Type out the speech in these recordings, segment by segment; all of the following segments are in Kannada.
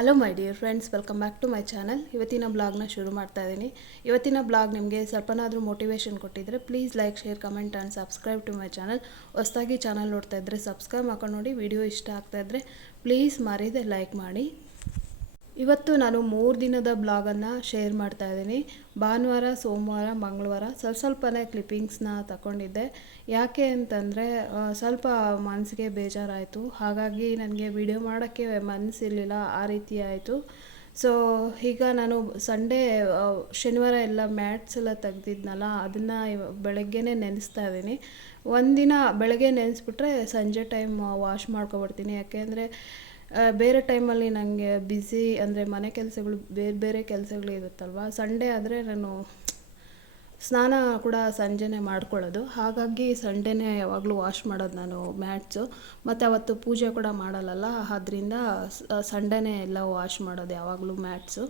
Hello my dear friends, welcome back to my channel. ಇವತ್ತಿನ ಬ್ಲಾಗ್ನ ಶುರು ಮಾಡ್ತಾ ಇದ್ದೀನಿ. ಇವತ್ತಿನ ಬ್ಲಾಗ್ ನಿಮಗೆ ಸ್ವಲ್ಪನಾದರೂ ಮೋಟಿವೇಶನ್ ಕೊಟ್ಟಿದ್ದರೆ please like, share, comment and subscribe to my channel. ಹೊಸದಾಗಿ ಚಾನಲ್ ನೋಡ್ತಾ ಇದ್ದರೆ ಸಬ್ಸ್ಕ್ರೈಬ್ ಮಾಡ್ಕೊಂಡು ನೋಡಿ. ವಿಡಿಯೋ ಇಷ್ಟ ಆಗ್ತಾ ಇದ್ದರೆ ಪ್ಲೀಸ್ ಮರೀದೆ ಲೈಕ್ ಮಾಡಿ. ಇವತ್ತು ನಾನು 3 ದಿನದ ಬ್ಲಾಗನ್ನು ಶೇರ್ ಮಾಡ್ತಾ ಇದ್ದೀನಿ. ಭಾನುವಾರ, ಸೋಮವಾರ, ಮಂಗಳವಾರ ಸ್ವಲ್ಪನೇ ಕ್ಲಿಪ್ಪಿಂಗ್ಸ್ನ ತಗೊಂಡಿದ್ದೆ. ಯಾಕೆ ಅಂತಂದರೆ ಸ್ವಲ್ಪ ಮನಸ್ಸಿಗೆ ಬೇಜಾರಾಯಿತು. ಹಾಗಾಗಿ ನನಗೆ ವಿಡಿಯೋ ಮಾಡೋಕ್ಕೆ ಮನಸ್ಸಿರಲಿಲ್ಲ, ಆ ರೀತಿ ಆಯಿತು. ಸೊ ಈಗ ನಾನು ಶನಿವಾರ ಎಲ್ಲ ಮ್ಯಾಟ್ಸ್ ಎಲ್ಲ ತೆಗ್ದಿದ್ನಲ್ಲ, ಅದನ್ನು ಬೆಳಗ್ಗೆನೇ ನೆನೆಸ್ತಾ ಇದ್ದೀನಿ. ಒಂದಿನ ಬೆಳಗ್ಗೆ ನೆನೆಸ್ಬಿಟ್ರೆ ಸಂಜೆ ಟೈಮ್ ವಾಶ್ ಮಾಡ್ಕೊಬಿಡ್ತೀನಿ. ಯಾಕೆಂದರೆ ಬೇರೆ ಟೈಮಲ್ಲಿ ನನಗೆ ಬ್ಯುಸಿ ಅಂದರೆ ಮನೆ ಕೆಲಸಗಳು ಬೇರೆ ಕೆಲಸಗಳು ಇರುತ್ತಲ್ವ. ಸಂಡೇ ಆದರೆ ನಾನು ಸ್ನಾನ ಕೂಡ ಸಂಜೆನೇ ಮಾಡ್ಕೊಳ್ಳೋದು. ಹಾಗಾಗಿ ಸಂಡೇನೇ ಯಾವಾಗಲೂ ವಾಶ್ ಮಾಡೋದು ನಾನು ಮ್ಯಾಟ್ಸು. ಮತ್ತು ಅವತ್ತು ಪೂಜೆ ಕೂಡ ಮಾಡಲ್ಲಲ್ಲ, ಆದ್ದರಿಂದ ಸಂಡೇನೇ ಎಲ್ಲ ವಾಶ್ ಮಾಡೋದು ಯಾವಾಗಲೂ ಮ್ಯಾಟ್ಸು.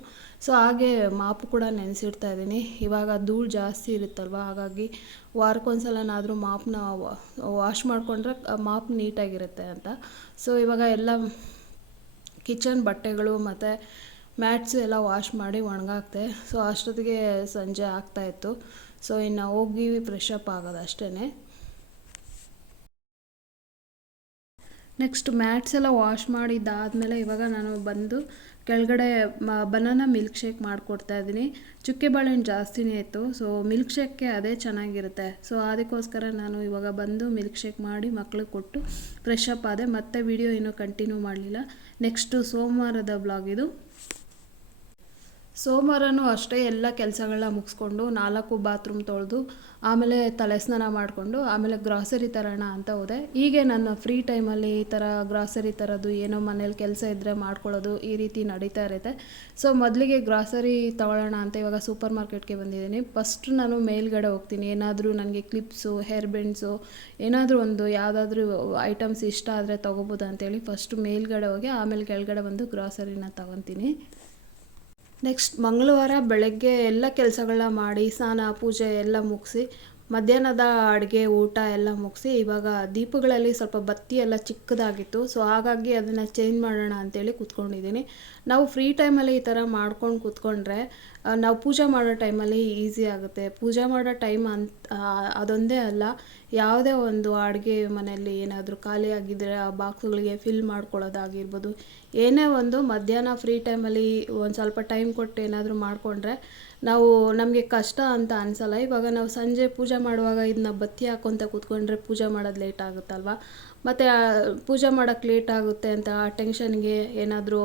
ಸೊ ಹಾಗೆ ಮಾಪು ಕೂಡ ನೆನೆಸಿಡ್ತಾ ಇದ್ದೀನಿ. ಇವಾಗ ಧೂಳು ಜಾಸ್ತಿ ಇರುತ್ತಲ್ವ, ಹಾಗಾಗಿ ವಾರಕ್ಕೊಂದ್ಸಲನಾದರೂ ಮಾಪನ್ನ ವಾಶ್ ಮಾಡಿಕೊಂಡ್ರೆ ಮಾಪ್ ನೀಟಾಗಿರುತ್ತೆ ಅಂತ. ಸೊ ಇವಾಗ ಎಲ್ಲ ಕಿಚನ್ ಬಟ್ಟೆಗಳು ಮತ್ತು ಮ್ಯಾಟ್ಸು ಎಲ್ಲ ವಾಶ್ ಮಾಡಿ ಒಣಗಾಕ್ತೆ. ಸೊ ಅಷ್ಟೊತ್ತಿಗೆ ಸಂಜೆ ಆಗ್ತಾಯಿತ್ತು. ಸೊ ಇನ್ನು ಹೋಗಿ ಫ್ರೆಶ್ ಅಪ್ ಆಗೋದು ಅಷ್ಟೇ. ನೆಕ್ಸ್ಟ್ ಮ್ಯಾಟ್ಸ್ ಎಲ್ಲ ವಾಶ್ ಮಾಡಿದ್ದಾದಮೇಲೆ ಇವಾಗ ನಾನು ಬಂದು ಕೆಳಗಡೆ ಬನಾನಾ ಮಿಲ್ಕ್ ಶೇಕ್ ಮಾಡಿಕೊಡ್ತಾ ಇದ್ದೀನಿ. ಚುಕ್ಕೆ ಬಾಳೆಹಣ್ಣು ಜಾಸ್ತಿನೇ ಇತ್ತು. ಸೊ ಮಿಲ್ಕ್ ಶೇಕ್ಗೆ ಅದೇ ಚೆನ್ನಾಗಿರುತ್ತೆ. ಸೊ ಅದಕ್ಕೋಸ್ಕರ ನಾನು ಇವಾಗ ಬಂದು ಮಿಲ್ಕ್ ಶೇಕ್ ಮಾಡಿ ಮಕ್ಳಿಗೆ ಕೊಟ್ಟು ಫ್ರೆಶ್ ಅಪ್ ಆದೆ. ಮತ್ತೆ ವಿಡಿಯೋ ಇನ್ನೂ ಕಂಟಿನ್ಯೂ ಮಾಡಲಿಲ್ಲ. ನೆಕ್ಸ್ಟು ಸೋಮವಾರದ ಬ್ಲಾಗ್ ಇದು. ಸೋಮವಾರನೂ ಅಷ್ಟೇ ಎಲ್ಲ ಕೆಲಸಗಳನ್ನ ಮುಗಿಸ್ಕೊಂಡು 4 ಬಾತ್ರೂಮ್ ತೊಳೆದು ಆಮೇಲೆ ತಲೆ ಸ್ನಾನ ಮಾಡಿಕೊಂಡು ಆಮೇಲೆ ಗ್ರಾಸರಿ ತರೋಣ ಅಂತ ಹೋದೆ. ಹೀಗೆ ನನ್ನ ಫ್ರೀ ಟೈಮಲ್ಲಿ ಈ ಥರ ಗ್ರಾಸರಿ ತರೋದು, ಏನೋ ಮನೇಲಿ ಕೆಲಸ ಇದ್ದರೆ ಮಾಡ್ಕೊಳ್ಳೋದು, ಈ ರೀತಿ ನಡೀತಾ ಇರುತ್ತೆ. ಸೊ ಮೊದಲಿಗೆ ಗ್ರಾಸರಿ ತೊಗೊಳ್ಳೋಣ ಅಂತ ಇವಾಗ ಸೂಪರ್ ಮಾರ್ಕೆಟ್ಗೆ ಬಂದಿದ್ದೀನಿ. ಫಸ್ಟ್ ನಾನು ಮೇಲ್ಗಡೆ ಹೋಗ್ತೀನಿ. ಏನಾದರೂ ನನಗೆ ಕ್ಲಿಪ್ಸು, ಹೇರ್ ಬೆಂಡ್ಸು, ಏನಾದರೂ ಒಂದು ಯಾವುದಾದ್ರೂ ಐಟಮ್ಸ್ ಇಷ್ಟ ಆದರೆ ತೊಗೋಬೋದು ಅಂತೇಳಿ ಫಸ್ಟು ಮೇಲ್ಗಡೆ ಹೋಗಿ ಆಮೇಲೆ ಕೆಳಗಡೆ ಬಂದು ಗ್ರಾಸರಿನ ತೊಗೊತೀನಿ. ನೆಕ್ಸ್ಟ್ ಮಂಗಳವಾರ ಬೆಳಗ್ಗೆ ಎಲ್ಲ ಕೆಲಸಗಳನ್ನ ಮಾಡಿ ಸ್ನಾನ, ಪೂಜೆ ಎಲ್ಲ ಮುಗಿಸಿ ಮಧ್ಯಾಹ್ನದ ಅಡುಗೆ, ಊಟ ಎಲ್ಲ ಮುಗಿಸಿ ಇವಾಗ ದೀಪಗಳಲ್ಲಿ ಸ್ವಲ್ಪ ಬತ್ತಿ ಎಲ್ಲ ಚಿಕ್ಕದಾಗಿತ್ತು. ಸೊ ಹಾಗಾಗಿ ಅದನ್ನು ಚೇಂಜ್ ಮಾಡೋಣ ಅಂತೇಳಿ ಕೂತ್ಕೊಂಡಿದ್ದೀನಿ. ನಾವು ಫ್ರೀ ಟೈಮಲ್ಲಿ ಈ ಥರ ಮಾಡ್ಕೊಂಡು ಕೂತ್ಕೊಂಡ್ರೆ ನಾವು ಪೂಜೆ ಮಾಡೋ ಟೈಮಲ್ಲಿ ಈಸಿ ಆಗುತ್ತೆ. ಪೂಜೆ ಮಾಡೋ ಟೈಮ್ ಅದೊಂದೇ ಅಲ್ಲ, ಯಾವುದೇ ಒಂದು ಅಡುಗೆ ಮನೆಯಲ್ಲಿ ಏನಾದರೂ ಖಾಲಿ ಆಗಿದ್ದರೆ ಆ ಬಾಕ್ಸ್ಗಳಿಗೆ ಫಿಲ್ ಮಾಡ್ಕೊಳ್ಳೋದಾಗಿರ್ಬೋದು, ಏನೇ ಒಂದು ಮಧ್ಯಾಹ್ನ ಫ್ರೀ ಟೈಮಲ್ಲಿ ಒಂದು ಸ್ವಲ್ಪ ಟೈಮ್ ಕೊಟ್ಟು ಏನಾದರೂ ಮಾಡಿಕೊಂಡ್ರೆ ನಮಗೆ ಕಷ್ಟ ಅಂತ ಅನಿಸಲ್ಲ. ಇವಾಗ ನಾವು ಸಂಜೆ ಪೂಜೆ ಮಾಡುವಾಗ ಇದನ್ನ ಬತ್ತಿ ಹಾಕ್ಕೊತ ಕೂತ್ಕೊಂಡ್ರೆ ಪೂಜೆ ಮಾಡೋದು ಲೇಟ್ ಆಗುತ್ತಲ್ವ. ಮತ್ತು ಪೂಜೆ ಮಾಡೋಕ್ಕೆ ಲೇಟ್ ಆಗುತ್ತೆ ಅಂತ ಆ ಟೆನ್ಷನ್ಗೆ ಏನಾದರೂ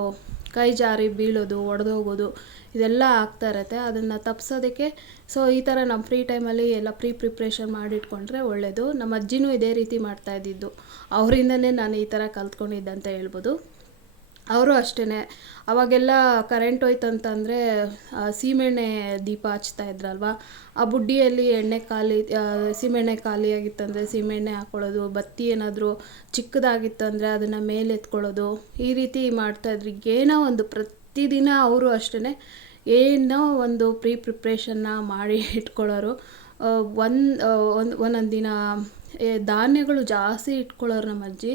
ಕೈ ಜಾರಿ ಬೀಳೋದು, ಒಡೆದೋಗೋದು ಇದೆಲ್ಲ ಆಗ್ತಾ ಇರುತ್ತೆ. ಅದನ್ನು ತಪ್ಪಿಸೋದಕ್ಕೆ ಸೊ ಈ ಥರ ನಮ್ಮ ಫ್ರೀ ಟೈಮಲ್ಲಿ ಎಲ್ಲ ಪ್ರಿಪ್ರೇಷನ್ ಮಾಡಿಟ್ಕೊಂಡ್ರೆ ಒಳ್ಳೆಯದು. ನಮ್ಮ ಅಜ್ಜಿನೂ ಇದೇ ರೀತಿ ಮಾಡ್ತಾಯಿದ್ದಿದ್ದು. ಅವರಿಂದನೇ ನಾನು ಈ ಥರ ಕಲ್ತ್ಕೊಂಡಿದ್ದಂತ ಹೇಳ್ಬೋದು. ಅವರು ಅಷ್ಟೇ, ಅವಾಗೆಲ್ಲ ಕರೆಂಟ್ ಹೋಯ್ತಂತಂದರೆ ಸೀಮೆಣ್ಣೆ ದೀಪ ಹಚ್ತಾ ಇದ್ರಲ್ವ, ಆ ಬುಡ್ಡಿಯಲ್ಲಿ ಸೀಮೆಣ್ಣೆ ಖಾಲಿಯಾಗಿತ್ತಂದರೆ ಸೀಮೆಣ್ಣೆ ಹಾಕ್ಕೊಳ್ಳೋದು, ಬತ್ತಿ ಏನಾದರೂ ಚಿಕ್ಕದಾಗಿತ್ತಂದರೆ ಅದನ್ನು ಮೇಲೆ ಎತ್ಕೊಳ್ಳೋದು, ಈ ರೀತಿ ಮಾಡ್ತಾಯಿದ್ರು. ಏನೋ ಒಂದು ಪ್ರತಿದಿನ ಅವರು ಅಷ್ಟೇ ಏನೋ ಒಂದು ಪ್ರಿಪ್ರೇಷನ್ನ ಮಾಡಿ ಇಟ್ಕೊಳ್ಳೋರು. ಒಂದೊಂದು ದಿನ ಧಾನ್ಯಗಳು ಜಾಸ್ತಿ ಇಟ್ಕೊಳ್ಳೋರು ನಮ್ಮ ಅಜ್ಜಿ.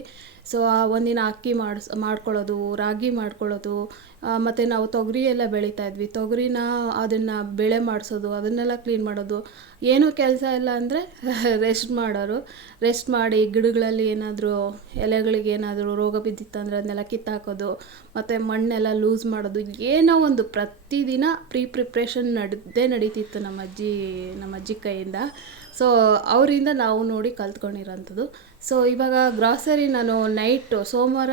ಸೊ ಒಂದಿನ ಅಕ್ಕಿ ಮಾಡ್ಕೊಳ್ಳೋದು, ರಾಗಿ ಮಾಡ್ಕೊಳ್ಳೋದು, ಮತ್ತು ನಾವು ತೊಗರಿ ಎಲ್ಲ ಬೆಳೀತಾ ಇದ್ವಿ. ತೊಗರಿನ ಅದನ್ನು ಬೆಳೆ ಮಾಡಿಸೋದು, ಅದನ್ನೆಲ್ಲ ಕ್ಲೀನ್ ಮಾಡೋದು. ಏನೂ ಕೆಲಸ ಇಲ್ಲ ಅಂದರೆ ರೆಸ್ಟ್ ಮಾಡೋರು. ರೆಸ್ಟ್ ಮಾಡಿ ಗಿಡಗಳಲ್ಲಿ ಏನಾದರೂ ಎಲೆಗಳಿಗೆ ಏನಾದರೂ ರೋಗ ಬಿದ್ದಿತ್ತಂದರೆ ಅದನ್ನೆಲ್ಲ ಕಿತ್ತಾಕೋದು, ಮತ್ತು ಮಣ್ಣೆಲ್ಲ ಲೂಸ್ ಮಾಡೋದು. ಏನೋ ಒಂದು ಪ್ರತಿದಿನ ಪ್ರಿಪ್ರೇಷನ್ ನಡೀತಿತ್ತು ನಮ್ಮ ಅಜ್ಜಿ ಕೈಯಿಂದ. ಸೊ ಅವರಿಂದ ನಾವು ನೋಡಿ ಕಲ್ತ್ಕೊಂಡಿರೋಂಥದ್ದು. ಸೊ ಇವಾಗ ಗ್ರಾಸರಿ ನಾನು ಸೋಮವಾರ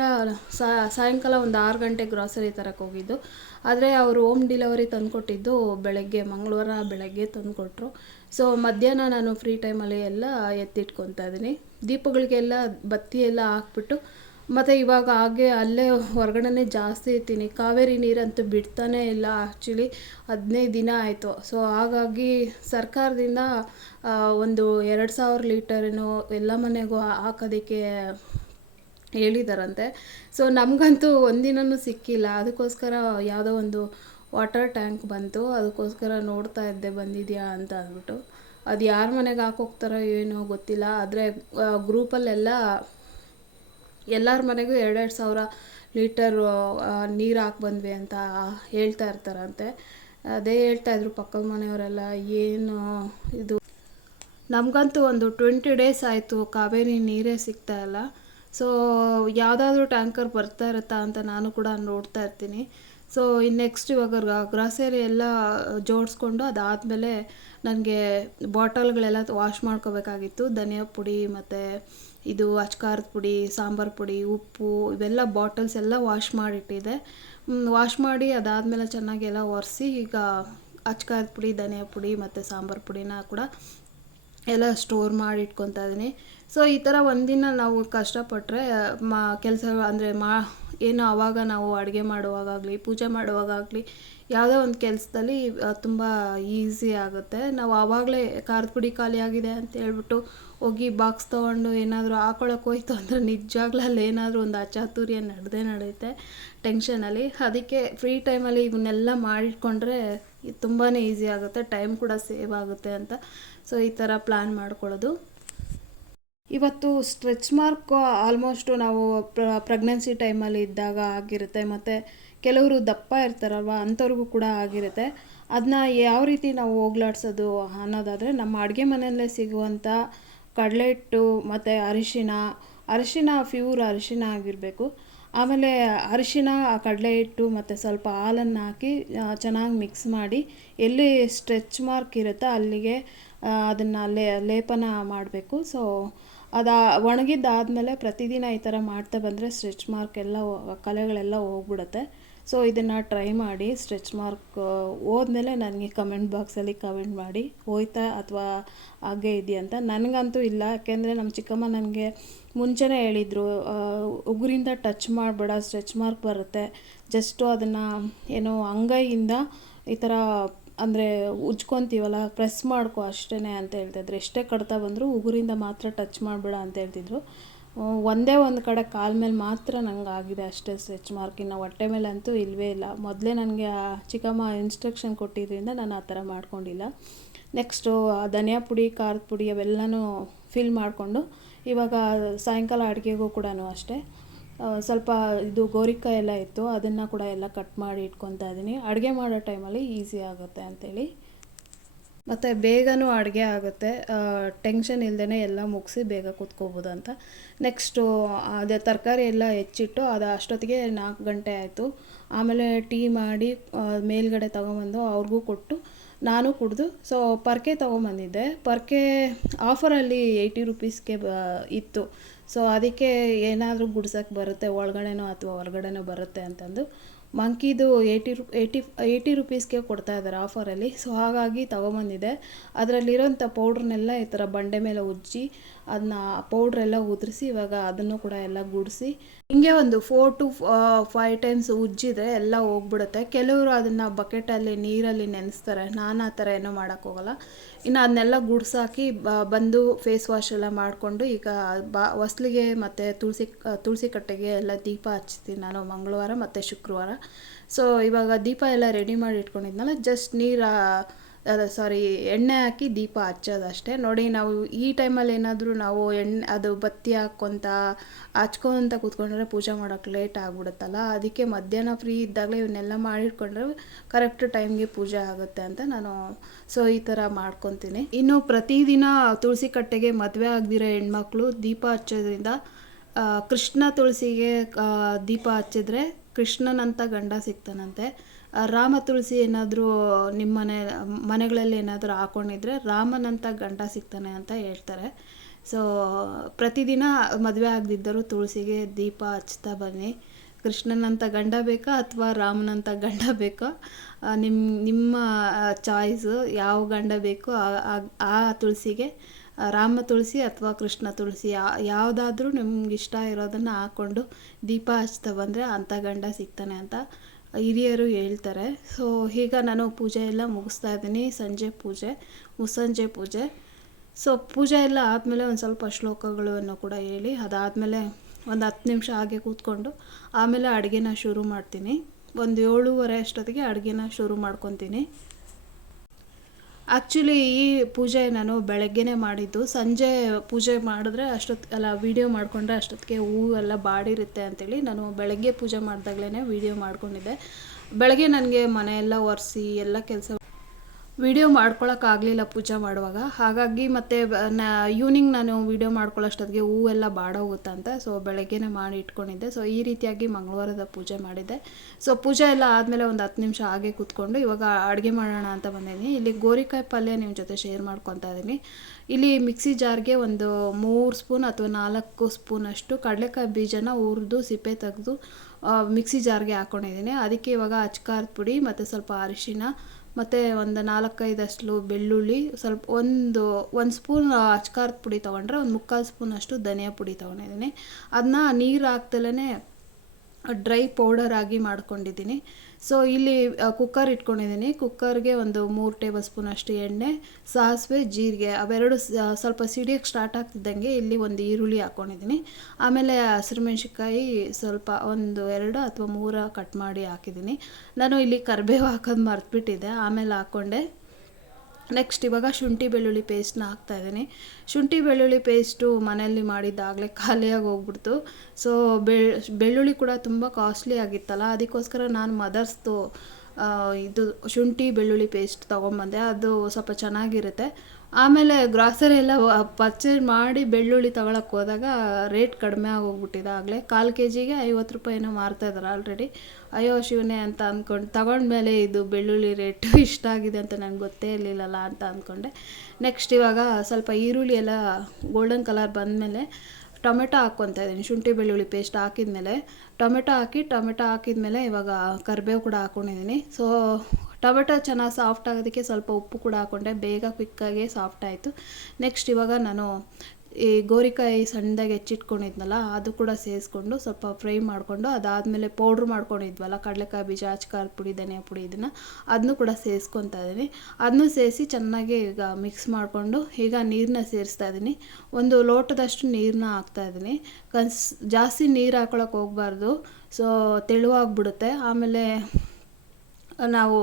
ಸಾಯಂಕಾಲ ಒಂದು 6 ಗಂಟೆಗೆ ಗ್ರಾಸರಿ ತರಕ್ಕೆ ಹೋಗಿದ್ದು. ಆದರೆ ಅವರು ಹೋಮ್ ಡೆಲಿವರಿ ತಂದುಕೊಟ್ಟಿದ್ದು ಮಂಗಳವಾರ ಬೆಳಗ್ಗೆ ತಂದುಕೊಟ್ರು. ಸೊ ಮಧ್ಯಾಹ್ನ ನಾನು ಫ್ರೀ ಟೈಮಲ್ಲಿ ಎಲ್ಲ ಎತ್ತಿಟ್ಕೊತಾ ಇದ್ದೀನಿ. ದೀಪಗಳಿಗೆಲ್ಲ ಬತ್ತಿ ಎಲ್ಲ ಹಾಕ್ಬಿಟ್ಟು ಮತ್ತು ಇವಾಗ ಹಾಗೆ ಅಲ್ಲೇ ಹೊರಗಡೆ ಜಾಸ್ತಿ ಇರ್ತೀನಿ. ಕಾವೇರಿ ನೀರಂತೂ ಬಿಡ್ತಾನೇ ಇಲ್ಲ. ಆ್ಯಕ್ಚುಲಿ 15 ದಿನ ಆಯಿತು. ಸೊ ಹಾಗಾಗಿ ಸರ್ಕಾರದಿಂದ ಒಂದು 2000 ಲೀಟರೇನೋ ಎಲ್ಲ ಮನೆಗೂ ಹಾಕೋದಕ್ಕೆ ಹೇಳಿದಾರಂತೆ. ಸೊ ನಮಗಂತೂ ಒಂದಿನವೂ ಸಿಕ್ಕಿಲ್ಲ. ಅದಕ್ಕೋಸ್ಕರ ಯಾವುದೋ ಒಂದು ವಾಟರ್ ಟ್ಯಾಂಕ್ ಬಂತು, ಅದಕ್ಕೋಸ್ಕರ ನೋಡ್ತಾ ಇದ್ದೆ ಬಂದಿದೆಯಾ ಅಂತ ಅಂದ್ಬಿಟ್ಟು. ಅದು ಯಾರ ಮನೆಗೆ ಹಾಕೋಗ್ತಾರೋ ಏನೋ ಗೊತ್ತಿಲ್ಲ. ಆದರೆ ಗ್ರೂಪಲ್ಲೆಲ್ಲ ಎಲ್ಲರ ಮನೆಗೂ 2,2 ಸಾವಿರ ಲೀಟರು ನೀರು ಹಾಕಿ ಬಂದ್ವಿ ಅಂತ ಹೇಳ್ತಾ ಇರ್ತಾರಂತೆ. ಅದೇ ಹೇಳ್ತಾಯಿದ್ರು ಪಕ್ಕದ ಮನೆಯವರೆಲ್ಲ. ಏನು ಇದು, ನಮಗಂತೂ ಒಂದು 20 ಡೇಸ್ ಆಯಿತು ಕಾವೇರಿ ನೀರೇ ಸಿಗ್ತಾ ಇಲ್ಲ. ಸೊ ಯಾವುದಾದ್ರೂ ಟ್ಯಾಂಕರ್ ಬರ್ತಾ ಇರುತ್ತಾ ಅಂತ ನಾನು ಕೂಡ ನೋಡ್ತಾ ಇರ್ತೀನಿ. ಸೊ ಇನ್ನು ನೆಕ್ಸ್ಟ್ ಇವಾಗ ಗ್ರಾಸರಿ ಎಲ್ಲ ಜೋಡಿಸ್ಕೊಂಡು ಅದಾದಮೇಲೆ ನನಗೆ ಬಾಟಲ್ಗಳೆಲ್ಲ ವಾಶ್ ಮಾಡ್ಕೋಬೇಕಾಗಿತ್ತು. ಧನಿಯಾ ಪುಡಿ ಮತ್ತು ಇದು ಅಚ್ಕಾರದ ಪುಡಿ, ಸಾಂಬಾರು ಪುಡಿ, ಉಪ್ಪು ಇವೆಲ್ಲ ಬಾಟಲ್ಸ್ ಎಲ್ಲ ವಾಶ್ ಮಾಡಿಟ್ಟಿದ್ದೆ. ವಾಶ್ ಮಾಡಿ ಅದಾದಮೇಲೆ ಚೆನ್ನಾಗೆಲ್ಲ ಒರೆಸಿ ಈಗ ಅಚ್ಕಾರದ ಪುಡಿ, ಧನಿಯಾ ಪುಡಿ ಮತ್ತು ಸಾಂಬಾರು ಪುಡಿನ ಕೂಡ ಎಲ್ಲ ಸ್ಟೋರ್ ಮಾಡಿ ಇಟ್ಕೊತಾ ಇದ್ದೀನಿ. ಸೊ ಈ ಥರ ಒಂದಿನ ನಾವು ಕಷ್ಟಪಟ್ಟರೆ ಕೆಲಸ ಅಂದರೆ ಏನು ಆವಾಗ ನಾವು ಅಡುಗೆ ಮಾಡುವಾಗಲಿ ಪೂಜೆ ಮಾಡುವಾಗಲಿ ಯಾವುದೋ ಒಂದು ಕೆಲಸದಲ್ಲಿ ತುಂಬ ಈಸಿ ಆಗುತ್ತೆ. ನಾವು ಆವಾಗಲೇ ಖಾರದ ಪುಡಿ ಖಾಲಿ ಆಗಿದೆ ಅಂತ ಹೇಳ್ಬಿಟ್ಟು ಹೋಗಿ ಬಾಕ್ಸ್ ತೊಗೊಂಡು ಏನಾದರೂ ಹಾಕೊಳಕ್ಕೆ ಹೋಯ್ತು ಅಂದರೆ ನಿಜವಾಗ್ಲೂ ಅಲ್ಲಿ ಏನಾದರೂ ಒಂದು ಅಚಾತುರ್ಯ ನಡೆಯುತ್ತೆ ಟೆನ್ಷನಲ್ಲಿ. ಅದಕ್ಕೆ ಫ್ರೀ ಟೈಮಲ್ಲಿ ಇವನ್ನೆಲ್ಲ ಮಾಡಿಟ್ಕೊಂಡ್ರೆ ತುಂಬಾ ಈಸಿ ಆಗುತ್ತೆ, ಟೈಮ್ ಕೂಡ ಸೇವ್ ಆಗುತ್ತೆ ಅಂತ. ಸೊ ಈ ಥರ ಪ್ಲ್ಯಾನ್ ಮಾಡ್ಕೊಳ್ಳೋದು. ಇವತ್ತು ಸ್ಟ್ರೆಚ್ ಮಾರ್ಕ್ ಆಲ್ಮೋಸ್ಟು ನಾವು ಪ್ರೆಗ್ನೆನ್ಸಿ ಟೈಮಲ್ಲಿ ಇದ್ದಾಗ ಆಗಿರುತ್ತೆ, ಮತ್ತು ಕೆಲವರು ದಪ್ಪ ಇರ್ತಾರಲ್ವ ಅಂಥವ್ರಿಗೂ ಕೂಡ ಆಗಿರುತ್ತೆ. ಅದನ್ನ ಯಾವ ರೀತಿ ನಾವು ಹೋಗ್ಲಾಡ್ಸೋದು ಅನ್ನೋದಾದರೆ, ನಮ್ಮ ಅಡುಗೆ ಮನೆಯಲ್ಲೇ ಸಿಗುವಂಥ ಕಡಲೆ ಹಿಟ್ಟು ಮತ್ತು ಅರಿಶಿನ ಪ್ಯೂರ್ ಅರಿಶಿನ ಆಗಿರಬೇಕು. ಆಮೇಲೆ ಅರಿಶಿನ, ಕಡಲೆ ಹಿಟ್ಟು ಮತ್ತು ಸ್ವಲ್ಪ ಹಾಲನ್ನು ಹಾಕಿ ಚೆನ್ನಾಗಿ ಮಿಕ್ಸ್ ಮಾಡಿ ಎಲ್ಲಿ ಸ್ಟ್ರೆಚ್ ಮಾರ್ಕ್ ಇರುತ್ತೋ ಅಲ್ಲಿಗೆ ಅದನ್ನು ಲೇಪನ ಮಾಡಬೇಕು. ಸೊ ಅದು ಒಣಗಿದ್ದಾದಮೇಲೆ ಪ್ರತಿದಿನ ಈ ಥರ ಮಾಡ್ತಾ ಬಂದರೆ ಸ್ಟ್ರೆಚ್ ಮಾರ್ಕ್ ಎಲ್ಲ ಕಲೆಗಳೆಲ್ಲ ಹೋಗ್ಬಿಡುತ್ತೆ. ಸೊ ಇದನ್ನು ಟ್ರೈ ಮಾಡಿ. ಸ್ಟ್ರೆಚ್ ಮಾರ್ಕ್ ಹೋದ್ಮೇಲೆ ನನಗೆ ಕಮೆಂಟ್ ಬಾಕ್ಸಲ್ಲಿ ಕಮೆಂಟ್ ಮಾಡಿ ಹೋಯ್ತಾ ಅಥವಾ ಹಾಗೆ ಇದೆಯಂತ. ನನಗಂತೂ ಇಲ್ಲ, ಯಾಕೆಂದರೆ ನಮ್ಮ ಚಿಕ್ಕಮ್ಮ ನನಗೆ ಮುಂಚೆನೇ ಹೇಳಿದರು, ಉಗುರಿಂದ ಟಚ್ ಮಾಡಬೇಡ, ಸ್ಟ್ರೆಚ್ ಮಾರ್ಕ್ ಬರುತ್ತೆ, ಜಸ್ಟು ಅದನ್ನು ಏನೋ ಅಂಗೈಯಿಂದ ಈ ಥರ ಅಂದರೆ ಉಜ್ಕೊತೀವಲ್ಲ ಪ್ರೆಸ್ ಮಾಡ್ಕೊ ಅಷ್ಟೇ ಅಂತ ಹೇಳ್ತಾಯಿದ್ರು. ಎಷ್ಟೇ ಕಡ್ತಾ ಬಂದರೂ ಉಗುರಿಂದ ಮಾತ್ರ ಟಚ್ ಮಾಡಬೇಡ ಅಂತ ಹೇಳ್ತಿದ್ರು. ಒಂದೇ ಒಂದು ಕಡೆ ಕಾಲ ಮೇಲೆ ಮಾತ್ರ ನಂಗೆ ಆಗಿದೆ ಅಷ್ಟೇ ಸ್ಟ್ರೆಚ್ ಮಾರ್ಕ್. ಇನ್ನು ಹೊಟ್ಟೆ ಮೇಲೆ ಅಂತೂ ಇಲ್ಲವೇ ಇಲ್ಲ. ಮೊದಲೇ ನನಗೆ ಚಿಕ್ಕಮ್ಮ ಇನ್ಸ್ಟ್ರಕ್ಷನ್ ಕೊಟ್ಟಿದ್ದರಿಂದ ನಾನು ಆ ಥರ ಮಾಡ್ಕೊಂಡಿಲ್ಲ. ನೆಕ್ಸ್ಟು ಧನಿಯಾ ಪುಡಿ, ಖಾರದ ಪುಡಿ ಅವೆಲ್ಲನೂ ಫಿಲ್ ಮಾಡಿಕೊಂಡು ಇವಾಗ ಸಾಯಂಕಾಲ ಅಡುಗೆಗೂ ಕೂಡ ಅಷ್ಟೇ ಸ್ವಲ್ಪ ಇದು ಗೋರಿಕಾಯಿ ಎಲ್ಲ ಇತ್ತು, ಅದನ್ನು ಕೂಡ ಎಲ್ಲ ಕಟ್ ಮಾಡಿ ಇಟ್ಕೊತಾ ಇದ್ದೀನಿ. ಅಡುಗೆ ಮಾಡೋ ಟೈಮಲ್ಲಿ ಈಸಿ ಆಗುತ್ತೆ ಅಂಥೇಳಿ, ಮತ್ತು ಬೇಗನೂ ಅಡುಗೆ ಆಗುತ್ತೆ, ಟೆನ್ಷನ್ ಇಲ್ಲದೇ ಎಲ್ಲ ಮುಗಿಸಿ ಬೇಗ ಕೂತ್ಕೋಬೋದು ಅಂತ. ನೆಕ್ಸ್ಟು ಅದೇ ತರಕಾರಿ ಎಲ್ಲ ಹೆಚ್ಚಿಟ್ಟು ಅದು ಅಷ್ಟೊತ್ತಿಗೆ 4 ಗಂಟೆ ಆಯಿತು. ಆಮೇಲೆ ಟೀ ಮಾಡಿ ಮೇಲ್ಗಡೆ ತೊಗೊಂಬಂದು ಅವ್ರಿಗೂ ಕೊಟ್ಟು ನಾನು ಕುಡಿದು. ಸೊ ಪರ್ಕೆ ತೊಗೊಂಬಂದಿದ್ದೆ. ಪರ್ಕೆ ಆಫರಲ್ಲಿ 80 ರುಪೀಸ್ಗೆ ಇತ್ತು. ಸೊ ಅದಕ್ಕೆ ಏನಾದರೂ ಗುಡ್ಸೋಕ್ಕೆ ಬರುತ್ತೆ, ಒಳಗಡೆನೋ ಅಥವಾ ಹೊರಗಡೆನೋ ಬರುತ್ತೆ ಅಂತಂದು ಮಂಕಿದು 80 ರುಪೀಸ್ಗೆ ಕೊಡ್ತಾಯಿದ್ದಾರೆ ಆಫರಲ್ಲಿ. ಸೊ ಹಾಗಾಗಿ ತೊಗೊಂಬಂದಿದ್ದೆ. ಅದರಲ್ಲಿರೋಂಥ ಪೌಡ್ರನ್ನೆಲ್ಲ ಈ ಥರ ಬಂಡೆ ಮೇಲೆ ಉಜ್ಜಿ ಅದನ್ನ ಪೌಡ್ರೆಲ್ಲ ಉದುರಿಸಿ ಇವಾಗ ಅದನ್ನು ಕೂಡ ಎಲ್ಲ ಗುಡಿಸಿ ಹಿಂಗೆ ಒಂದು 4 to 5 ಟೈಮ್ಸ್ ಉಜ್ಜಿದ್ರೆ ಎಲ್ಲ ಹೋಗ್ಬಿಡುತ್ತೆ. ಕೆಲವರು ಅದನ್ನು ಬಕೆಟಲ್ಲಿ ನೀರಲ್ಲಿ ನೆನೆಸ್ತಾರೆ, ನಾನು ಆ ಥರ ಏನೂ ಮಾಡೋಕ್ಕೋಗಲ್ಲ. ಇನ್ನು ಅದನ್ನೆಲ್ಲ ಗುಡ್ಸಾಕಿ ಬಂದು ಫೇಸ್ ವಾಶ್ ಎಲ್ಲ ಮಾಡಿಕೊಂಡು ಈಗ ಹೊಸ್ಲಿಗೆ ಮತ್ತು ತುಳಸಿ ಕಟ್ಟೆಗೆ ಎಲ್ಲ ದೀಪ ಹಚ್ತೀನಿ ನಾನು ಮಂಗಳವಾರ ಮತ್ತು ಶುಕ್ರವಾರ. ಸೊ ಇವಾಗ ದೀಪ ಎಲ್ಲ ರೆಡಿ ಮಾಡಿ ಇಟ್ಕೊಂಡಿದ್ನಲ್ಲ, ಜಸ್ಟ್ ಎಣ್ಣೆ ಹಾಕಿ ದೀಪ ಹಚ್ಚೋದಷ್ಟೇ. ನೋಡಿ, ನಾವು ಈ ಟೈಮಲ್ಲಿ ಏನಾದರೂ ನಾವು ಅದು ಬತ್ತಿ ಹಚ್ಕೊತ ಕೂತ್ಕೊಂಡ್ರೆ ಪೂಜೆ ಮಾಡೋಕ್ಕೆ ಲೇಟ್ ಆಗಿಬಿಡುತ್ತಲ್ಲ. ಅದಕ್ಕೆ ಮಧ್ಯಾಹ್ನ ಫ್ರೀ ಇದ್ದಾಗಲೇ ಇವನ್ನೆಲ್ಲ ಮಾಡಿಟ್ಕೊಂಡ್ರೆ ಕರೆಕ್ಟ್ ಟೈಮ್ಗೆ ಪೂಜೆ ಆಗುತ್ತೆ ಅಂತ ನಾನು ಈ ಥರ ಮಾಡ್ಕೊತೀನಿ. ಇನ್ನು ಪ್ರತಿದಿನ ತುಳಸಿ ಕಟ್ಟೆಗೆ ಮದುವೆ ಆಗದಿರೋ ಹೆಣ್ಮಕ್ಳು ದೀಪ ಹಚ್ಚೋದ್ರಿಂದ ಕೃಷ್ಣ ತುಳಸಿಗೆ ದೀಪ ಹಚ್ಚಿದ್ರೆ ಕೃಷ್ಣನಂತ ಗಂಡ ಸಿಗ್ತಾನಂತೆ. ರಾಮ ತುಳಸಿ ಏನಾದರೂ ನಿಮ್ಮ ಮನೆಗಳಲ್ಲಿ ಏನಾದರೂ ಹಾಕ್ಕೊಂಡಿದ್ರೆ ರಾಮನಂತ ಗಂಡ ಸಿಗ್ತಾನೆ ಅಂತ ಹೇಳ್ತಾರೆ. ಸೊ ಪ್ರತಿದಿನ ಮದುವೆ ಆಗದಿದ್ದರೂ ತುಳಸಿಗೆ ದೀಪ ಹಚ್ತಾ ಬನ್ನಿ. ಕೃಷ್ಣನಂತ ಗಂಡ ಬೇಕಾ ಅಥವಾ ರಾಮನಂತ ಗಂಡ ಬೇಕಾ, ನಿಮ್ಮ ಚಾಯ್ಸು, ಯಾವ ಗಂಡ ಬೇಕೋ ಆ ತುಳಸಿಗೆ ರಾಮ ತುಳಸಿ ಅಥವಾ ಕೃಷ್ಣ ತುಳಸಿ ಯಾವುದಾದ್ರೂ ನಿಮ್ಗೆ ಇಷ್ಟ ಇರೋದನ್ನು ಹಾಕ್ಕೊಂಡು ದೀಪ ಹಚ್ತಾ ಬಂದರೆ ಅಂಥ ಗಂಡ ಸಿಗ್ತಾನೆ ಅಂತ ಹಿರಿಯರು ಹೇಳ್ತಾರೆ. ಸೊ ಈಗ ನಾನು ಪೂಜೆ ಎಲ್ಲ ಮುಗಿಸ್ತಾ ಇದ್ದೀನಿ. ಮುಸ್ಸಂಜೆ ಪೂಜೆ. ಸೊ ಪೂಜೆ ಎಲ್ಲ ಆದಮೇಲೆ ಒಂದು ಸ್ವಲ್ಪ ಶ್ಲೋಕಗಳನ್ನು ಕೂಡ ಹೇಳಿ ಅದಾದಮೇಲೆ ಒಂದು 10 ನಿಮಿಷ ಹಾಗೆ ಕೂತ್ಕೊಂಡು ಆಮೇಲೆ ಅಡುಗೆನ ಶುರು ಮಾಡ್ತೀನಿ. ಒಂದು 7:30 ಅಷ್ಟೊತ್ತಿಗೆ ಅಡುಗೆನ ಶುರು ಮಾಡ್ಕೊತೀನಿ. ಆ್ಯಕ್ಚುಲಿ ಈ ಪೂಜೆ ನಾನು ಬೆಳಗ್ಗೆನೇ ಮಾಡಿದ್ದು. ಸಂಜೆ ಪೂಜೆ ಮಾಡಿದ್ರೆ ವೀಡಿಯೋ ಮಾಡಿಕೊಂಡ್ರೆ ಅಷ್ಟೊತ್ತಿಗೆ ಹೂವೆಲ್ಲ ಬಾಡಿರುತ್ತೆ ಅಂತೇಳಿ ನಾನು ಬೆಳಗ್ಗೆ ಪೂಜೆ ಮಾಡಿದಾಗಲೇ ವೀಡಿಯೋ ಮಾಡ್ಕೊಂಡಿದ್ದೆ. ಬೆಳಗ್ಗೆ ನನಗೆ ಮನೆಯೆಲ್ಲ ಒರೆಸಿ ಎಲ್ಲ ಕೆಲಸ ವೀಡಿಯೋ ಮಾಡ್ಕೊಳಕ್ಕಾಗಲಿಲ್ಲ ಪೂಜೆ ಮಾಡುವಾಗ. ಹಾಗಾಗಿ ಮತ್ತು ಈವ್ನಿಂಗ್ ನಾನು ವೀಡಿಯೋ ಮಾಡ್ಕೊಳ್ಳೋಷ್ಟೊತ್ತಿಗೆ ಹೂವೆಲ್ಲ ಬಾಡೋಗುತ್ತಂತೆ. ಸೊ ಬೆಳಗ್ಗೆನೇ ಮಾಡಿ ಇಟ್ಕೊಂಡಿದ್ದೆ. ಸೊ ಈ ರೀತಿಯಾಗಿ ಮಂಗಳವಾರದ ಪೂಜೆ ಮಾಡಿದ್ದೆ. ಸೊ ಪೂಜೆ ಎಲ್ಲ ಆದಮೇಲೆ ಒಂದು 10 ನಿಮಿಷ ಹಾಗೆ ಕೂತ್ಕೊಂಡು ಇವಾಗ ಅಡುಗೆ ಮಾಡೋಣ ಅಂತ ಬಂದಿದ್ದೀನಿ. ಇಲ್ಲಿ ಗೋರಿಕಾಯಿ ಪಲ್ಯ ನಿಮ್ಮ ಜೊತೆ ಶೇರ್ ಮಾಡ್ಕೊತಾ ಇದ್ದೀನಿ. ಇಲ್ಲಿ ಮಿಕ್ಸಿ ಜಾರ್ಗೆ ಒಂದು 3 ಸ್ಪೂನ್ ಅಥವಾ 4 ಸ್ಪೂನಷ್ಟು ಕಡಲೆಕಾಯಿ ಬೀಜನ ಹುರಿದು ಸಿಪ್ಪೆ ತೆಗೆದು ಮಿಕ್ಸಿ ಜಾರ್ಗೆ ಹಾಕ್ಕೊಂಡಿದ್ದೀನಿ. ಅದಕ್ಕೆ ಇವಾಗ ಅಚ್ಕಾರದ ಪುಡಿ ಮತ್ತು ಸ್ವಲ್ಪ ಅರಿಶಿನ ಮತ್ತು ಒಂದು 4-5 ಬೆಳ್ಳುಳ್ಳಿ, ಸ್ವಲ್ಪ ಒಂದು ಸ್ಪೂನ್ ಅಚ್ಕಾರದ ಪುಡಿ ತೊಗೊಂಡ್ರೆ ಒಂದು 3/4 ಸ್ಪೂನಷ್ಟು ಧನಿಯಾ ಪುಡಿ ತೊಗೊಂಡಿದ್ದೀನಿ. ಅದನ್ನ ನೀರು ಹಾಕ್ದಲೇ ಡ್ರೈ ಪೌಡರ್ ಆಗಿ ಮಾಡ್ಕೊಂಡಿದ್ದೀನಿ. ಸೊ ಇಲ್ಲಿ ಕುಕ್ಕರ್ ಇಟ್ಕೊಂಡಿದ್ದೀನಿ. ಕುಕ್ಕರ್ಗೆ ಒಂದು 3 ಟೇಬಲ್ ಸ್ಪೂನಷ್ಟು ಎಣ್ಣೆ, ಸಾಸಿವೆ, ಜೀರಿಗೆ ಅವೆರಡು ಸ್ವಲ್ಪ ಸಿಡಿಯೋಕ್ಕೆ ಸ್ಟಾರ್ಟ್ ಆಗ್ತಿದ್ದಂಗೆ ಇಲ್ಲಿ ಒಂದು ಈರುಳ್ಳಿ ಹಾಕ್ಕೊಂಡಿದ್ದೀನಿ. ಆಮೇಲೆ ಹಸಿರುಮೆಣ್ಸಿನ್ಕಾಯಿ ಸ್ವಲ್ಪ 2 ಅಥವಾ 3 ಕಟ್ ಮಾಡಿ ಹಾಕಿದ್ದೀನಿ. ನಾನು ಇಲ್ಲಿ ಕರಿಬೇವು ಹಾಕೋದು ಮರ್ತುಬಿಟ್ಟಿದ್ದೆ, ಆಮೇಲೆ ಹಾಕ್ಕೊಂಡೆ. ನೆಕ್ಸ್ಟ್ ಇವಾಗ ಶುಂಠಿ ಬೆಳ್ಳುಳ್ಳಿ ಪೇಸ್ಟ್ನ ಹಾಕ್ತಾಯಿದ್ದೀನಿ. ಶುಂಠಿ ಬೆಳ್ಳುಳ್ಳಿ ಪೇಸ್ಟು ಮನೆಯಲ್ಲಿ ಮಾಡಿದ್ದಾಗಲೇ ಖಾಲಿಯಾಗಿ ಹೋಗ್ಬಿಡ್ತು. ಸೊ ಬೆಳ್ಳುಳ್ಳಿ ಕೂಡ ತುಂಬ ಕಾಸ್ಟ್ಲಿ ಆಗಿತ್ತಲ್ಲ, ಅದಕ್ಕೋಸ್ಕರ ನಾನು ಮದರ್ಸ್ದು ಇದು ಶುಂಠಿ ಬೆಳ್ಳುಳ್ಳಿ ಪೇಸ್ಟ್ ತೊಗೊಂಬಂದೆ. ಅದು ಸ್ವಲ್ಪ ಚೆನ್ನಾಗಿರುತ್ತೆ. ಆಮೇಲೆ ಗ್ರಾಸರಿ ಎಲ್ಲ ಪರ್ಚೇಸ್ ಮಾಡಿ ಬೆಳ್ಳುಳ್ಳಿ ತೊಗೊಳಕ್ಕೆ ಹೋದಾಗ ರೇಟ್ ಕಡಿಮೆ ಆಗೋಗ್ಬಿಟ್ಟಿದೆ. ಆಗಲೇ 1/4 kgಗೆ 50 ರೂಪಾಯಿನೋ ಮಾರ್ತಾಯಿದ್ದಾರೆ ಆಲ್ರೆಡಿ. ಅಯ್ಯೋ ಶಿವನೇ ಅಂತ ಅಂದ್ಕೊಂಡು ತಗೊಂಡ್ಮೇಲೆ ಇದು ಬೆಳ್ಳುಳ್ಳಿ ರೇಟು ಇಷ್ಟಾಗಿದೆ ಅಂತ ನನಗೆ ಗೊತ್ತೇ ಇರಲಿಲ್ಲಲ್ಲ ಅಂತ ಅಂದ್ಕೊಂಡೆ. ನೆಕ್ಸ್ಟ್ ಇವಾಗ ಸ್ವಲ್ಪ ಈರುಳ್ಳಿ ಎಲ್ಲ ಗೋಲ್ಡನ್ ಕಲರ್ ಬಂದಮೇಲೆ ಟೊಮೆಟೊ ಹಾಕ್ಕೊತಾ ಇದ್ದೀನಿ. ಶುಂಠಿ ಬೆಳ್ಳುಳ್ಳಿ ಪೇಸ್ಟ್ ಹಾಕಿದ್ಮೇಲೆ ಟೊಮೆಟೊ ಹಾಕಿದ್ಮೇಲೆ ಇವಾಗ ಕರಿಬೇವು ಕೂಡ ಹಾಕ್ಕೊಂಡಿದ್ದೀನಿ. ಸೊ ಟೊಮೆಟೊ ಚೆನ್ನಾಗಿ ಸಾಫ್ಟ್ ಆಗೋದಕ್ಕೆ ಸ್ವಲ್ಪ ಉಪ್ಪು ಕೂಡ ಹಾಕ್ಕೊಂಡೆ, ಬೇಗ ಕ್ವಿಕ್ಕಾಗಿ ಸಾಫ್ಟ್ ಆಯಿತು. ನೆಕ್ಸ್ಟ್ ಇವಾಗ ನಾನು ಈ ಗೋರಿಕಾಯಿ ಸಣ್ಣದಾಗಿ ಹೆಚ್ಚಿಟ್ಕೊಂಡಿದ್ನಲ್ಲ ಅದು ಕೂಡ ಸೇರಿಸ್ಕೊಂಡು ಸ್ವಲ್ಪ ಫ್ರೈ ಮಾಡಿಕೊಂಡು, ಅದಾದಮೇಲೆ ಪೌಡ್ರ್ ಮಾಡ್ಕೊಂಡಿದ್ವಲ್ಲ ಕಡಲೆಕಾಯಿ ಬೀಜ, ಅಚ್ಕಾರದ ಪುಡಿ, ಧನಿಯಾ ಪುಡಿ, ಅದನ್ನು ಕೂಡ ಸೇರಿಸ್ಕೊತಾ ಇದ್ದೀನಿ. ಅದನ್ನು ಸೇರಿಸಿ ಚೆನ್ನಾಗಿ ಈಗ ಮಿಕ್ಸ್ ಮಾಡಿಕೊಂಡು ಈಗ ನೀರನ್ನ ಸೇರಿಸ್ತಾ ಇದ್ದೀನಿ. 1 ಲೋಟದಷ್ಟು ನೀರನ್ನ ಹಾಕ್ತಾಯಿದ್ದೀನಿ. ಜಾಸ್ತಿ ನೀರು ಹಾಕೊಳಕ್ಕೆ ಹೋಗಬಾರ್ದು, ಸೊ ತೆಳುವಾಗ್ಬಿಡುತ್ತೆ. ಆಮೇಲೆ ನಾವು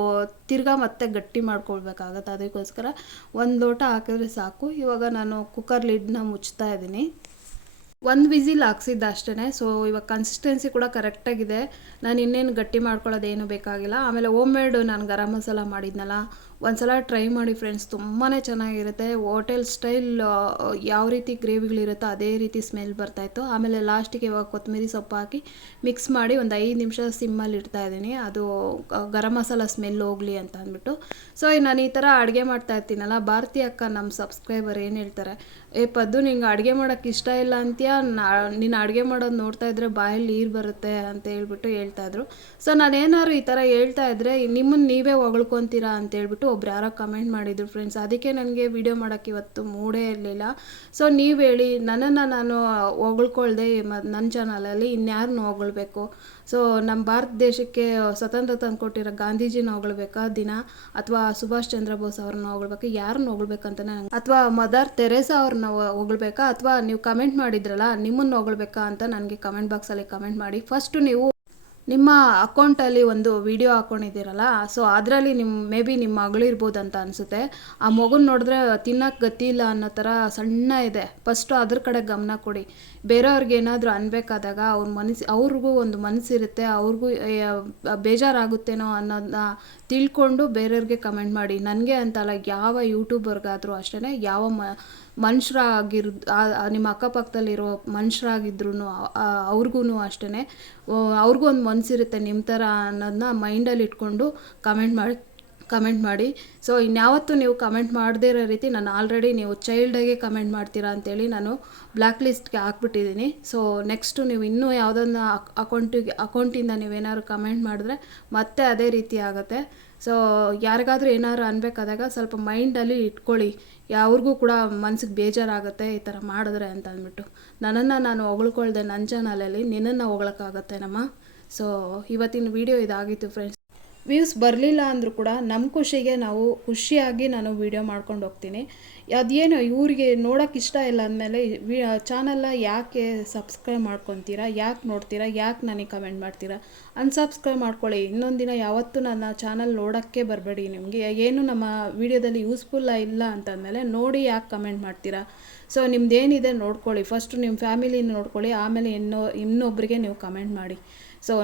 ತಿರ್ಗಾ ಮತ್ತೆ ಗಟ್ಟಿ ಮಾಡ್ಕೊಳ್ಬೇಕಾಗತ್ತೆ. ಅದಕ್ಕೋಸ್ಕರ 1 ಲೋಟ ಹಾಕಿದ್ರೆ ಸಾಕು. ಇವಾಗ ನಾನು ಕುಕ್ಕರ್ ಲಿಡ್ನ ಮುಚ್ತಾ ಇದ್ದೀನಿ. 1 ವಿಸಿಲ್ ಹಾಕ್ಸಿದ್ದು ಅಷ್ಟೇ. ಸೊ ಇವಾಗ ಕನ್ಸಿಸ್ಟೆನ್ಸಿ ಕೂಡ ಕರೆಕ್ಟಾಗಿದೆ. ನಾನು ಇನ್ನೇನು ಗಟ್ಟಿ ಮಾಡ್ಕೊಳ್ಳೋದೇನು ಬೇಕಾಗಿಲ್ಲ. ಆಮೇಲೆ ಹೋಮ್ ಮೇಡ್ ನಾನು ಗರಂ ಮಸಾಲ ಮಾಡಿದ್ನಲ್ಲ, ಒಂದ್ಸಲ ಟ್ರೈ ಮಾಡಿ ಫ್ರೆಂಡ್ಸ್, ತುಂಬಾ ಚೆನ್ನಾಗಿರುತ್ತೆ. ಹೋಟೆಲ್ ಸ್ಟೈಲ್ ಯಾವ ರೀತಿ ಗ್ರೇವಿಗಳಿರುತ್ತೋ ಅದೇ ರೀತಿ ಸ್ಮೆಲ್ ಬರ್ತಾಯಿತ್ತು. ಆಮೇಲೆ ಲಾಸ್ಟಿಗೆ ಇವಾಗ ಕೊತ್ತಂಬರಿ ಸೊಪ್ಪು ಹಾಕಿ ಮಿಕ್ಸ್ ಮಾಡಿ ಒಂದು 5 ನಿಮಿಷ ಸಿಮ್ಮಲ್ಲಿ ಇಡ್ತಾಯಿದ್ದೀನಿ, ಅದು ಗರಂ ಮಸಾಲ ಸ್ಮೆಲ್ ಹೋಗಲಿ ಅಂತ ಅಂದ್ಬಿಟ್ಟು. ಸೊ ನಾನು ಈ ಥರ ಅಡುಗೆ ಮಾಡ್ತಾ ಇರ್ತೀನಲ್ಲ, ಭಾರತಿ ಅಕ್ಕ ನಮ್ಮ ಸಬ್ಸ್ಕ್ರೈಬರ್ ಏನು ಹೇಳ್ತಾರೆ, ಪದ್ದು ನಿಂಗೆ ಅಡುಗೆ ಮಾಡೋಕ್ಕೆ ಇಷ್ಟ ಇಲ್ಲ ಅಂತೀಯ, ನೀನು ಅಡುಗೆ ಮಾಡೋದು ನೋಡ್ತಾ ಇದ್ರೆ ಬಾಯಲ್ಲಿ ನೀರು ಬರುತ್ತೆ ಅಂತ ಹೇಳ್ಬಿಟ್ಟು ಹೇಳ್ತಾಯಿದ್ರು. ಸೊ ನಾನೇನಾದ್ರು ಈ ಥರ ಹೇಳ್ತಾ ಇದ್ದರೆ ನಿಮ್ಮನ್ನು ನೀವೇ ಹೊಗಳ್ಕೊತೀರಾ ಅಂತ ಹೇಳ್ಬಿಟ್ಟು ಒಬ್ರು ಯಾರೋ ಕಮೆಂಟ್ ಮಾಡಿದ್ರು ಫ್ರೆಂಡ್ಸ್. ಅದಕ್ಕೆ ನನಗೆ ವಿಡಿಯೋ ಮಾಡೋಕ್ಕೆ ಇವತ್ತು ಮೂಡೇ ಇರಲಿಲ್ಲ. ಸೊ ನೀವು ಹೇಳಿ, ನನ್ನನ್ನು ನಾನು ಹೊಗಳ್ಕೊಳ್ದೆ ನನ್ನ ಚಾನಲಲ್ಲಿ ಇನ್ಯಾರನ್ನ ಹೊಗಳ್ಬೇಕು? ಸೊ ನಮ್ಮ ಭಾರತ ದೇಶಕ್ಕೆ ಸ್ವತಂತ್ರ ತಂದುಕೊಟ್ಟಿರೋ ಗಾಂಧೀಜಿನ ಹೊಗಳ್ಬೇಕಾ ದಿನ, ಅಥವಾ ಸುಭಾಷ್ ಚಂದ್ರ ಬೋಸ್ ಅವ್ರನ್ನ ಹೊಗಳ್ಬೇಕಾ, ಯಾರನ್ನ ಹೊಗಳ್ಬೇಕಂತ ಅಥವಾ ಮದರ್ ತೆರೇಸಾ ಅವ್ರನ್ನ ಹೊಗಳ್ಬೇಕಾ, ಅಥವಾ ನೀವು ಕಮೆಂಟ್ ಮಾಡಿದ್ರಲ್ಲ ನಿಮ್ಮನ್ನು ಹೊಗಳ್ಬೇಕಾ ಅಂತ ನನಗೆ ಕಮೆಂಟ್ ಬಾಕ್ಸಲ್ಲಿ ಕಮೆಂಟ್ ಮಾಡಿ. ಫಸ್ಟು ನೀವು ನಿಮ್ಮ ಅಕೌಂಟಲ್ಲಿ ಒಂದು ವಿಡಿಯೋ ಹಾಕ್ಕೊಂಡಿದ್ದೀರಲ್ಲ, ಸೊ ಅದರಲ್ಲಿ ಮೇ ಬಿ ನಿಮ್ಮ ಮಗಳಿರ್ಬೋದು ಅಂತ ಅನಿಸುತ್ತೆ. ಆ ಮಗುನ ನೋಡಿದ್ರೆ ತಿನ್ನೋಕ್ಕೆ ಗತಿ ಇಲ್ಲ ಅನ್ನೋ ಥರ ಸಣ್ಣ ಇದೆ. ಫಸ್ಟು ಅದ್ರ ಕಡೆ ಗಮನ ಕೊಡಿ. ಬೇರೆಯವ್ರಿಗೆ ಏನಾದರೂ ಅನ್ಬೇಕಾದಾಗ ಅವ್ರಿಗೂ ಒಂದು ಮನಸ್ಸಿರುತ್ತೆ, ಅವ್ರಿಗೂ ಬೇಜಾರಾಗುತ್ತೇನೋ ಅನ್ನೋದನ್ನ ತಿಳ್ಕೊಂಡು ಬೇರೆಯವ್ರಿಗೆ ಕಮೆಂಟ್ ಮಾಡಿ. ನನಗೆ ಅಂತಲ್ಲ, ಯಾವ ಯೂಟ್ಯೂಬರ್ಗಾದರೂ ಅಷ್ಟೇ, ಯಾವ ನಿಮ್ಮ ಅಕ್ಕಪಕ್ಕದಲ್ಲಿರೋ ಮನುಷ್ಯರಾಗಿದ್ರೂ ಅವ್ರಿಗೂ ಅಷ್ಟೇ, ಅವ್ರಿಗೂ ಒಂದು ಮನಸ್ಸಿರುತ್ತೆ ನಿಮ್ಮ ಥರ ಅನ್ನೋದನ್ನ ಮೈಂಡಲ್ಲಿ ಇಟ್ಕೊಂಡು ಕಮೆಂಟ್ ಮಾಡಿ. ಸೊ ಇನ್ಯಾವತ್ತೂ ನೀವು ಕಮೆಂಟ್ ಮಾಡದೇ ಇರೋ ರೀತಿ, ನಾನು ಆಲ್ರೆಡಿ ನೀವು ಚೈಲ್ಡಾಗೆ ಕಮೆಂಟ್ ಮಾಡ್ತೀರಾ ಅಂತೇಳಿ ನಾನು ಬ್ಲ್ಯಾಕ್ ಲಿಸ್ಟ್ಗೆ ಹಾಕ್ಬಿಟ್ಟಿದ್ದೀನಿ. ಸೊ ನೆಕ್ಸ್ಟು ನೀವು ಇನ್ನೂ ಯಾವುದನ್ನ ಅಕೌಂಟಿಂದ ನೀವೇನಾದ್ರು ಕಮೆಂಟ್ ಮಾಡಿದ್ರೆ ಮತ್ತೆ ಅದೇ ರೀತಿ ಆಗುತ್ತೆ. ಸೊ ಯಾರಿಗಾದ್ರೂ ಏನಾದ್ರು ಅನ್ಬೇಕಾದಾಗ ಸ್ವಲ್ಪ ಮೈಂಡಲ್ಲಿ ಇಟ್ಕೊಳ್ಳಿ, ಅವ್ರಿಗೂ ಕೂಡ ಮನ್ಸಿಗೆ ಬೇಜಾರಾಗುತ್ತೆ ಈ ಥರ ಮಾಡಿದ್ರೆ ಅಂತ ಅಂದ್ಬಿಟ್ಟು. ನನ್ನನ್ನು ನಾನು ಹೊಗಳ್ಕೊಳ್ದೆ ನನ್ನ ಚಾನಲಲ್ಲಿ ನಿನ್ನನ್ನು ಹೊಗಳಕ್ಕಾಗತ್ತೇನಮ್ಮ? ಸೊ ಇವತ್ತಿನ ವಿಡಿಯೋ ಇದಾಗಿತ್ತು ಫ್ರೆಂಡ್ಸ್. ವ್ಯೂಸ್ ಬರಲಿಲ್ಲ ಅಂದರೂ ಕೂಡ ನಮ್ಮ ಖುಷಿಗೆ ನಾವು ಖುಷಿಯಾಗಿ ನಾನು ವೀಡಿಯೋ ಮಾಡ್ಕೊಂಡು ಹೋಗ್ತೀನಿ. ಅದೇನೋ ಇವ್ರಿಗೆ ನೋಡೋಕೆ ಇಷ್ಟ ಇಲ್ಲ ಅಂದಮೇಲೆ ಚಾನಲ್ನ ಯಾಕೆ ಸಬ್ಸ್ಕ್ರೈಬ್ ಮಾಡ್ಕೊತೀರಾ, ಯಾಕೆ ನೋಡ್ತೀರಾ, ಯಾಕೆ ನನಗೆ ಕಮೆಂಟ್ ಮಾಡ್ತೀರಾ? ಅನ್ಸಬ್ಸ್ಕ್ರೈಬ್ ಮಾಡ್ಕೊಳ್ಳಿ. ಇನ್ನೊಂದು ದಿನ ಯಾವತ್ತೂ ನನ್ನ ಚಾನಲ್ ನೋಡೋಕ್ಕೆ ಬರಬೇಡಿ. ನಿಮಗೆ ಏನು ನಮ್ಮ ವೀಡಿಯೋದಲ್ಲಿ ಯೂಸ್ಫುಲ್ಲ ಇಲ್ಲ ಅಂತಂದಮೇಲೆ ನೋಡಿ ಯಾಕೆ ಕಮೆಂಟ್ ಮಾಡ್ತೀರಾ? ಸೊ ನಿಮ್ದೇನಿದೆ ನೋಡ್ಕೊಳ್ಳಿ. ಫಸ್ಟು ನಿಮ್ಮ ಫ್ಯಾಮಿಲಿನ ನೋಡ್ಕೊಳ್ಳಿ, ಆಮೇಲೆ ಇನ್ನೊಬ್ಬರಿಗೆ ನೀವು ಕಮೆಂಟ್ ಮಾಡಿ. ಸೊ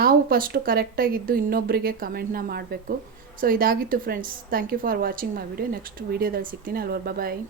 ನಾವು ಫಸ್ಟು ಕರೆಕ್ಟಾಗಿದ್ದು ಇನ್ನೊಬ್ಬರಿಗೆ ಕಮೆಂಟ್ನ ಮಾಡಬೇಕು. ಸೊ ಇದಾಗಿತ್ತು friends. Thank you for watching my video. Next ವೀಡಿಯೋದಲ್ಲಿ ಸಿಗ್ತೀನಿ. ಅಲ್ವರ್ ಬಾಯ್.